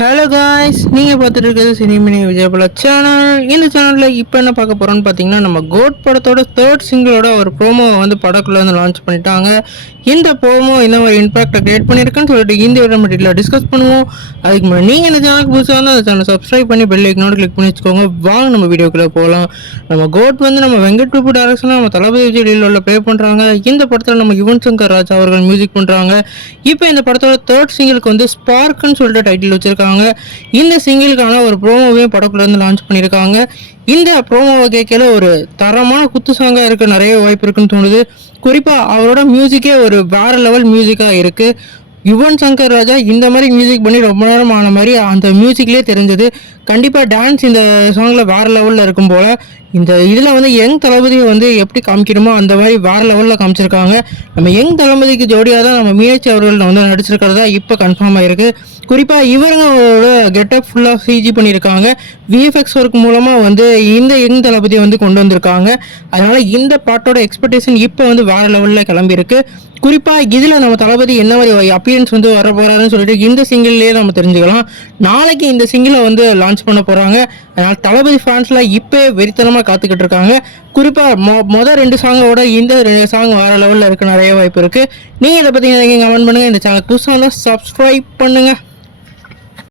Hello guys, நீங்கள் பார்த்துட்டு இருக்கிறது சினிமினி விஜயபுல சேனல். இந்த சேனலில் இப்போ என்ன பார்க்க போகிறோன்னு பார்த்தீங்கன்னா, நம்ம கோட் படத்தோட தேர்ட் சிங்கிளோட ஒரு ப்ரோமோவை வந்து படக்குள்ளே வந்து லான்ச் பண்ணிட்டாங்க. இந்த ப்ரோமோ என்ன ஒரு இம்பாக்டை கிரியேட் பண்ணியிருக்குன்னு சொல்லிட்டு இந்த வீடியோ மெட்டீரியல் டிஸ்கஸ் பண்ணுவோம். அதுக்கு முன்னாடி நீங்கள் இந்த சேனலுக்கு புதுசாக வந்து அந்த சேனல் சப்ஸ்கிரைப் பண்ணி பெல் ஐக்கனோட கிளிக் பண்ணி வச்சுக்கோங்க. வாங்க நம்ம வீடியோக்குள்ளே போகலாம். நம்ம கோட் வந்து நம்ம வெங்கட் பிரபு டைரக்ஷனில் நம்ம தளபதி விஜய் உள்ள ப்ளே பண்ணுறாங்க. இந்த படத்தில் நம்ம யுவன் சங்கர் ராஜா அவர்கள் மியூசிக் பண்ணுறாங்க. இப்போ இந்த படத்தோட தேர்ட் சிங்கிளுக்கு வந்து ஸ்பார்க்குன்னு சொல்லிட்டு டைட்டில் வச்சிருக்காங்க. இந்த சிங்கிளுக்கான ஒரு ப்ரோமோவையும் படக்குள்ள இருந்து லான்ச் பண்ணியிருக்காங்க. இந்த ப்ரோமோவை கேட்கல ஒரு தரமான குத்து சாங்காக இருக்க நிறைய வாய்ப்பு இருக்குன்னு தோணுது. குறிப்பாக அவரோட மியூசிக்கே ஒரு வேற லெவல் மியூசிக்காக இருக்குது. யுவன் சங்கர் ராஜா இந்த மாதிரி மியூசிக் பண்ணி ரொம்ப நேரம் ஆன மாதிரி அந்த மியூசிக்லேயே தெரிஞ்சது. கண்டிப்பாக டான்ஸ் இந்த சாங்கில் வேறு லெவலில் இருக்கும் போல். இந்த இதில் வந்து யங் தளபதியை வந்து எப்படி காமிக்கணுமோ அந்த மாதிரி வேறு லெவலில் காமிச்சிருக்காங்க. நம்ம யங் தளபதிக்கு ஜோடியாக தான் நம்ம மீனாட்சி அவர்கள் வந்து நடிச்சிருக்கிறதா இப்போ கன்ஃபார்ம் ஆகிருக்கு. குறிப்பாக இவங்களோட கெட்டப் ஃபுல்லாக சிஜி பண்ணியிருக்காங்க. விஎஃப்எக்ஸ் ஒர்க் மூலமாக வந்து இந்த யங் தளபதியை வந்து கொண்டு வந்திருக்காங்க. அதனால் இந்த பாட்டோட எக்ஸ்பெக்டேஷன் இப்போ வந்து வேறு லெவலில் கிளம்பியிருக்கு. குறிப்பாக இதில் நம்ம தளபதி என்ன மாதிரி அப்பியரன்ஸ் வந்து வர போகிறாருன்னு சொல்லிட்டு இந்த சிங்கிள்லேயே நம்ம தெரிஞ்சுக்கலாம். நாளைக்கு இந்த சிங்கிளை வந்து லான்ச் பண்ண போகிறாங்க. அதனால் தளபதி ஃபேன்ஸ்லாம் இப்போ வெறித்தனமாக காத்துக்கிட்டு இருக்காங்க. குறிப்பாக மொதல் 2 சாங்கோட இந்த 2 சாங் வேறு லெவலில் இருக்க நிறைய வாய்ப்பு இருக்குது. நீங்கள் இதை பற்றி கமெண்ட் பண்ணுங்கள். இந்த சேனல் புதுசாக இருந்தால் சப்ஸ்கிரைப் பண்ணுங்கள்.